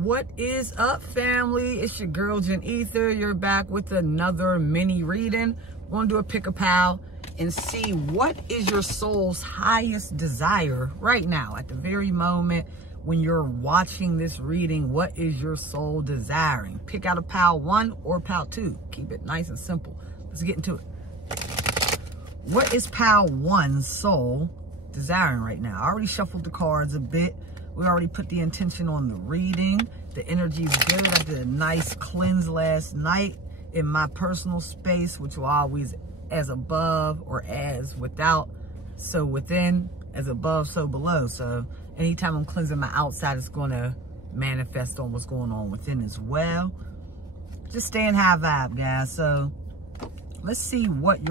What is up, family? It's your girl Jen Ether. You're back with another mini reading. We're gonna do a pick a pal and see what is your soul's highest desire right now at the very moment when you're watching this reading. What is your soul desiring? Pick out a pal 1 or pal 2. Keep it nice and simple. Let's get into it. What is pal 1's soul desiring right now? I already shuffled the cards a bit. We already put the intention on the reading. The energy's good. I did a nice cleanse last night in my personal space, which will always as above or as without, so within, as above, so below. So anytime I'm cleansing my outside, it's going to manifest on what's going on within as well. Just staying high vibe, guys. So let's see what is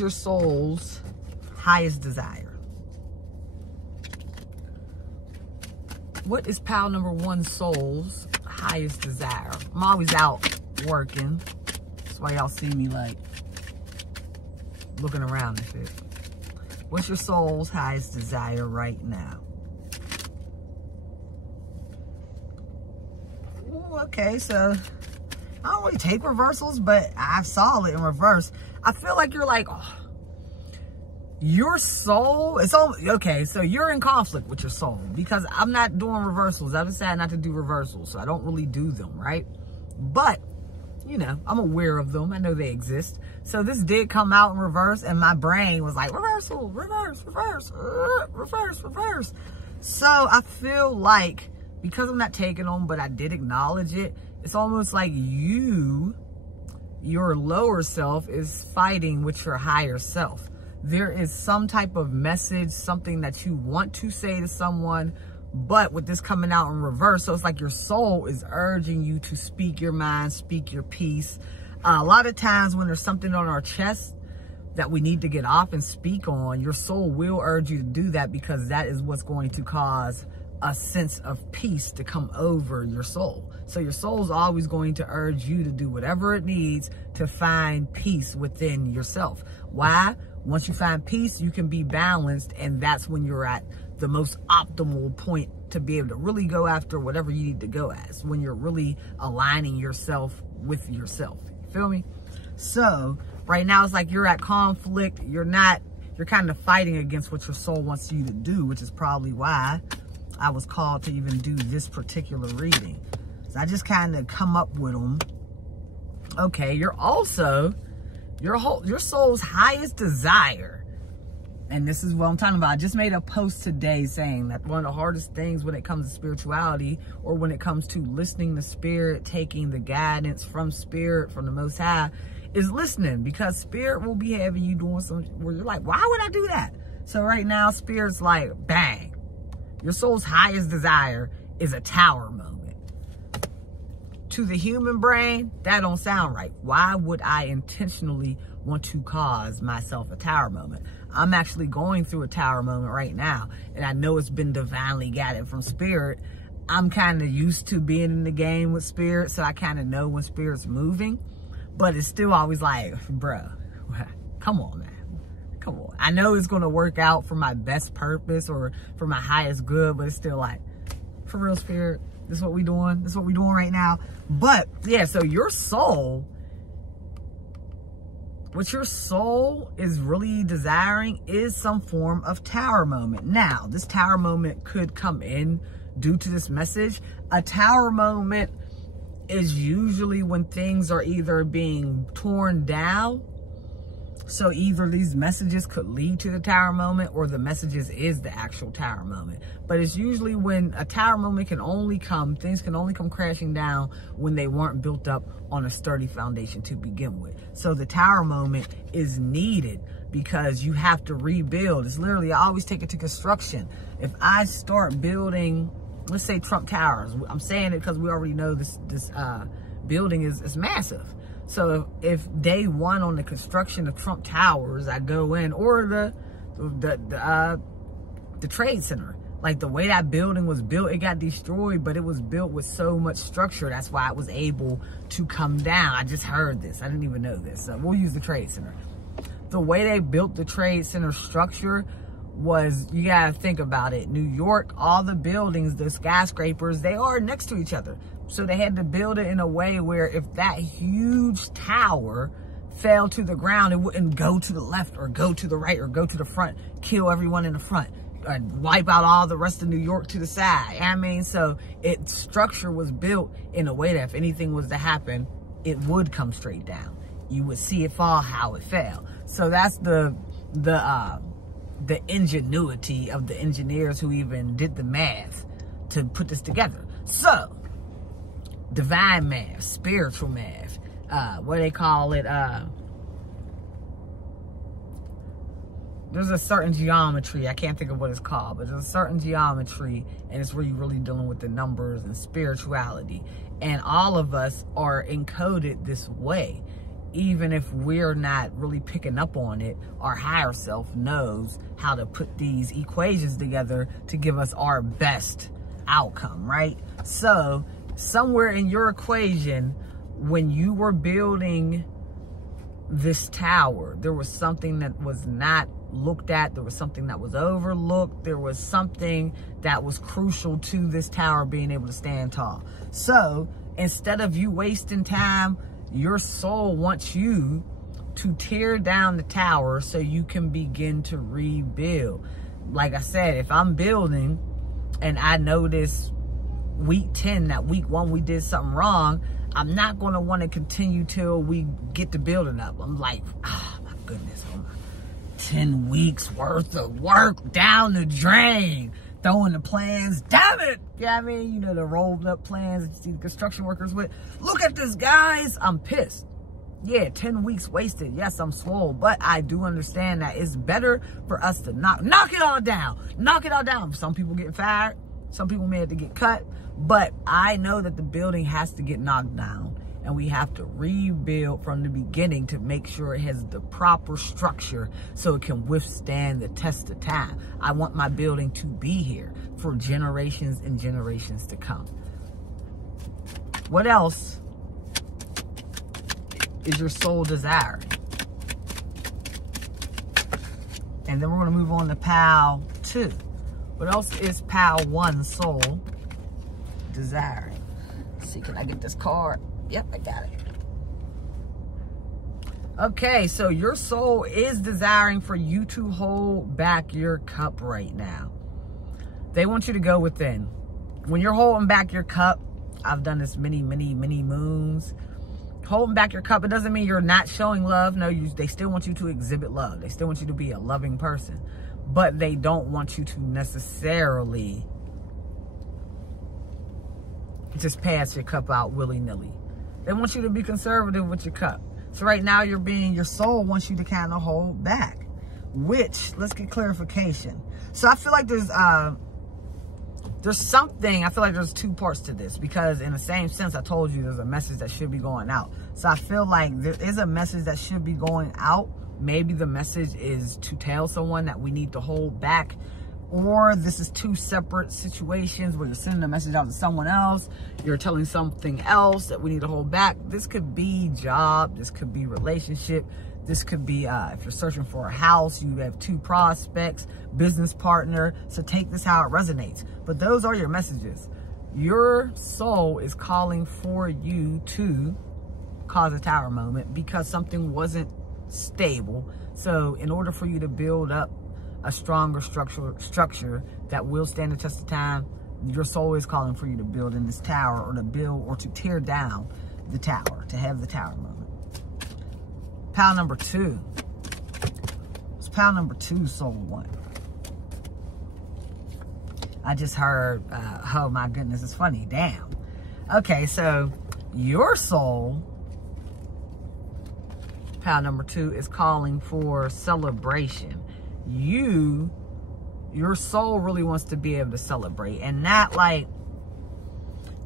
your soul's highest desire? What is pal number 1's soul's highest desire? I'm always out working. That's why y'all see me like looking around and shit. What's your soul's highest desire right now? Ooh, okay, so I don't really take reversals, but I saw it in reverse. I feel like you're like, oh, your soul, it's all, okay, so you're in conflict with your soul because I'm not doing reversals. I've decided not to do reversals, so I don't really do them, right? But, you know, I'm aware of them. I know they exist. So this did come out in reverse, and my brain was like, reversal, reverse, reverse, reverse, reverse. So I feel like, because I'm not taking them, but I did acknowledge it, it's almost like your lower self is fighting with your higher self. There is some type of message, something that you want to say to someone, but with this coming out in reverse, so it's like your soul is urging you to speak your mind, speak your piece. A lot of times when there's something on our chest that we need to get off and speak on, your soul will urge you to do that because that is what's going to cause a sense of peace to come over your soul. So your soul is always going to urge you to do whatever it needs to find peace within yourself. Why? Once you find peace, you can be balanced, and that's when you're at the most optimal point to be able to really go after whatever you need to go as, when you're really aligning yourself with yourself. You feel me? So right now it's like you're at conflict. You're kind of fighting against what your soul wants you to do, which is probably why I was called to even do this particular reading. So I just kind of come up with them. Okay, you're also, your soul's highest desire, and this is what I'm talking about. I just made a post today saying that one of the hardest things when it comes to spirituality, or when it comes to listening to spirit, taking the guidance from spirit, from the Most High, is listening, because spirit will be having you doing something where you're like, why would I do that? So right now, spirit's like, bang. Your soul's highest desire is a tower moment. To the human brain, that don't sound right. Why would I intentionally want to cause myself a tower moment? I'm actually going through a tower moment right now, and I know it's been divinely guided from spirit. I'm kind of used to being in the game with spirit, so I kind of know when spirit's moving, but it's still always like, bruh, come on, man. Come on. I know it's going to work out for my best purpose or for my highest good, but it's still like, for real, spirit, this is what we doing. This is what we doing right now. But yeah, so your soul, what your soul is really desiring is some form of tower moment. Now, this tower moment could come in due to this message. A tower moment is usually when things are either being torn down. So either these messages could lead to the tower moment, or the messages is the actual tower moment. But it's usually when a tower moment can only come, things can only come crashing down when they weren't built up on a sturdy foundation to begin with. So the tower moment is needed because you have to rebuild. It's literally, I always take it to construction. If I start building, let's say Trump Towers, I'm saying it because we already know this building is massive. So if day one on the construction of Trump Towers, I go in, or the trade center, like the way that building was built, it got destroyed, but it was built with so much structure. That's why it was able to come down. I just heard this. I didn't even know this. So we'll use the trade center. The way they built the trade center structure was, you gotta think about it. New York, all the buildings, the skyscrapers, they are next to each other. So they had to build it in a way where if that huge tower fell to the ground, it wouldn't go to the left or go to the right or go to the front, kill everyone in the front, wipe out all the rest of New York to the side. I mean, so its structure was built in a way that if anything was to happen, it would come straight down. You would see it fall how it fell. So that's the ingenuity of the engineers who even did the math to put this together. So, divine math, spiritual math, what do they call it? There's a certain geometry, I can't think of what it's called, but there's a certain geometry, and it's where you're really dealing with the numbers and spirituality. And all of us are encoded this way. Even if we're not really picking up on it, our higher self knows how to put these equations together to give us our best outcome, right? So, somewhere in your equation, when you were building this tower, there was something that was not looked at, there was something that was overlooked, there was something that was crucial to this tower being able to stand tall. So, instead of you wasting time, your soul wants you to tear down the tower so you can begin to rebuild. Like I said, if I'm building and I notice week 10, that week 1 we did something wrong, I'm not going to want to continue till we get the building up. I'm like, oh my goodness, 10 weeks worth of work down the drain. Throwing the plans, damn it! You know what I mean? You know, the rolled up plans that you see the construction workers with. Look at this, guys. I'm pissed. Yeah, 10 weeks wasted. Yes, I'm swole, but I do understand that it's better for us to knock it all down. Knock it all down. Some people get fired. Some people may have to get cut. But I know that the building has to get knocked down. And we have to rebuild from the beginning to make sure it has the proper structure so it can withstand the test of time. I want my building to be here for generations and generations to come. What else is your soul desiring? And then we're going to move on to PAL 2. What else is PAL 1 soul desiring? Let's see, can I get this card? Yep, I got it. Okay, so your soul is desiring for you to hold back your cup right now. They want you to go within. When you're holding back your cup, I've done this many moons. Holding back your cup, it doesn't mean you're not showing love. No, they still want you to exhibit love. They still want you to be a loving person. But they don't want you to necessarily just pass your cup out willy-nilly. They want you to be conservative with your cup. So right now your soul wants you to kind of hold back. Which, let's get clarification. So I feel like there's something, I feel like there's 2 parts to this. Because in the same sense, I told you there's a message that should be going out. So I feel like there is a message that should be going out. Maybe the message is to tell someone that we need to hold back. Or this is 2 separate situations where you're sending a message out to someone else. You're telling something else that we need to hold back. This could be job. This could be relationship. This could be if you're searching for a house, you have 2 prospects, business partner. So take this how it resonates. But those are your messages. Your soul is calling for you to cause a tower moment because something wasn't stable. So in order for you to build up a stronger structure that will stand the test of time, your soul is calling for you to build in this tower, or to build or to tear down the tower, to have the tower moment. PAL number 2. It's PAL number 2, soul 1. I just heard, oh my goodness, it's funny, damn. Okay, so your soul, PAL number 2, is calling for celebration. Your soul really wants to be able to celebrate, and not like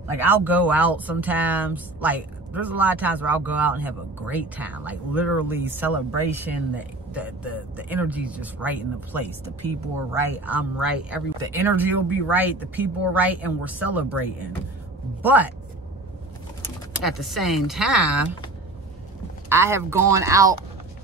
I'll go out sometimes, like there's a lot of times where I'll go out and have a great time, like literally celebration. The energy is just right in the place. The people are right, I'm right, the energy will be right, the people are right, and we're celebrating. But at the same time, I have gone out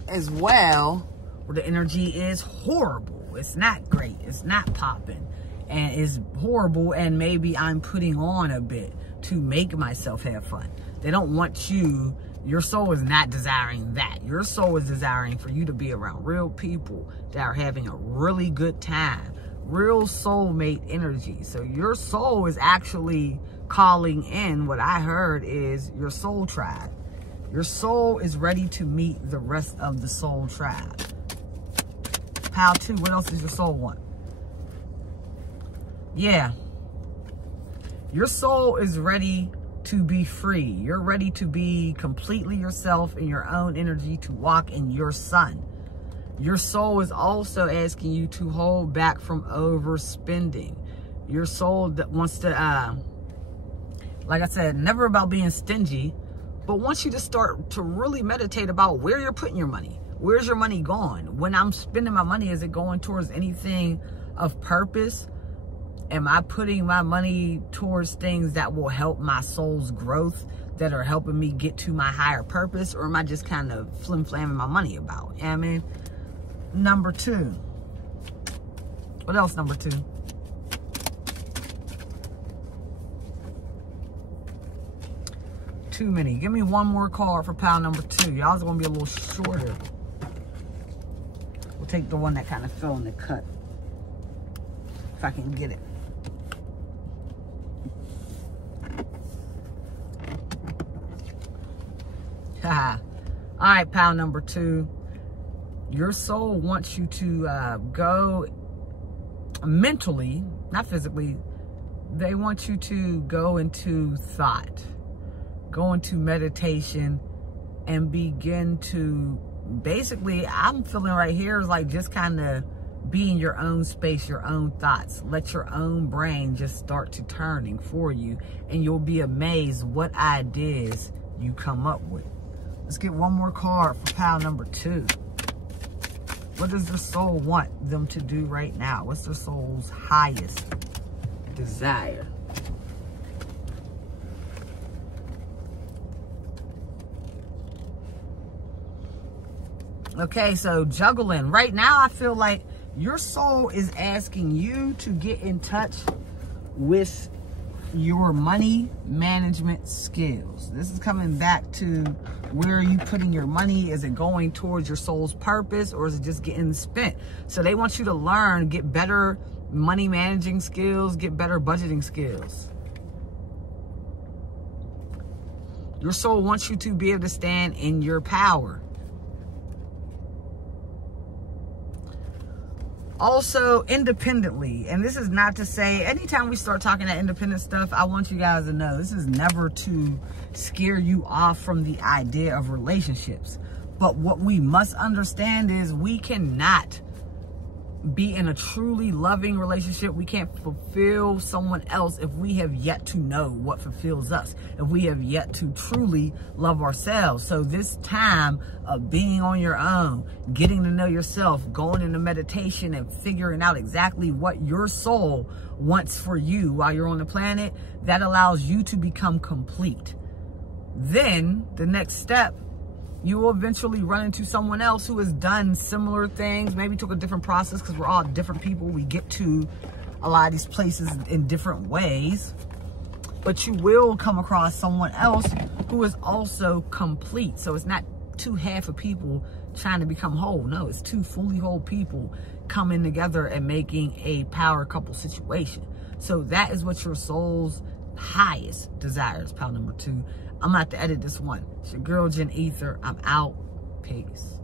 as well where the energy is horrible. no, it's not great. It's not popping. And it's horrible, and maybe I'm putting on a bit to make myself have fun. They don't want you, your soul is not desiring that. Your soul is desiring for you to be around real people that are having a really good time. Real soulmate energy. So your soul is actually calling in, what I heard is your soul tribe. Your soul is ready to meet the rest of the soul tribe. Pile 2, what else does your soul want? Yeah. Your soul is ready to be free. You're ready to be completely yourself in your own energy, to walk in your sun. Your soul is also asking you to hold back from overspending. Your soul that wants to, like I said, never about being stingy, but wants you to start to really meditate about where you're putting your money. Where's your money going? When I'm spending my money, is it going towards anything of purpose? Am I putting my money towards things that will help my soul's growth, that are helping me get to my higher purpose? Or am I just kind of flim-flamming my money about? You know what I mean? Number 2. What else, number 2? Too many. Give me one more card for pile number 2. Y'all's going to be a little shorter. We'll take the one that kind of fell in the cut. If I can get it. All right, pile number 2. Your soul wants you to go mentally, not physically. They want you to go into thought, go into meditation, and begin to, basically, I'm feeling right here is like just kind of be in your own space, your own thoughts. Let your own brain just start to turning for you, and you'll be amazed what ideas you come up with. Let's get one more card for pile number 2. What does their soul want them to do right now? What's their soul's highest desire? Okay, so juggling. Right now, I feel like your soul is asking you to get in touch with your money management skills. This is coming back to, where are you putting your money? Is it going towards your soul's purpose, or is it just getting spent? So they want you to learn, get better money managing skills, get better budgeting skills. Your soul wants you to be able to stand in your power. Also, independently, and this is not to say, anytime we start talking that independent stuff, I want you guys to know, this is never to scare you off from the idea of relationships. But what we must understand is we cannot be in a truly loving relationship. We can't fulfill someone else if we have yet to know what fulfills us, if we have yet to truly love ourselves. So this time of being on your own, getting to know yourself, going into meditation and figuring out exactly what your soul wants for you while you're on the planet, that allows you to become complete. Then the next step, you will eventually run into someone else who has done similar things, maybe took a different process, because we're all different people. We get to a lot of these places in different ways. But you will come across someone else who is also complete. So it's not two half of people trying to become whole. No, it's two fully whole people coming together and making a power couple situation. So that is what your soul's highest desires, pile number 2. I'm going to have to edit this one. It's your girl, Jen Ether. I'm out. Peace.